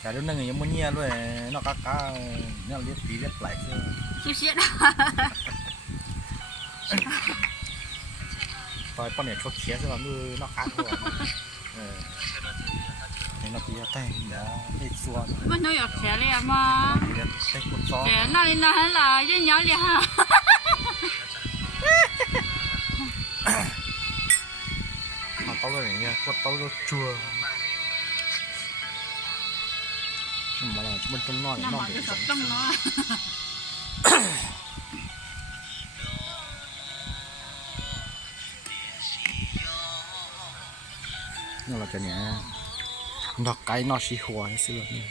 แต่เรื่องนึงยังไม่เงียบด้วยนอกกากาเนี่ยเรียกปีเรียกแปลกเชี่ยตอนป้อนเนี่ยเขาเขียนใช่ป่ะมือนอกกากด้วยเห็นเราปีแต่เดี๋ยวไอ้ส่วน มันน้อยออกแฉเลยอะมา เรียนไอ้คนซ้อม แฉน่าเลยนะฮะล่ะยังยังเลยฮะมาเต้าเลยอย่างเงี้ยกดเต้าเลยชัวมาแล้วมันต้องนอน น้ำ นอ มัน น เด็ จะ ก สับต้องเนาะ นี่เราจะเนี่ยดอกไก่นอชีหัวนี่สิแบบนี้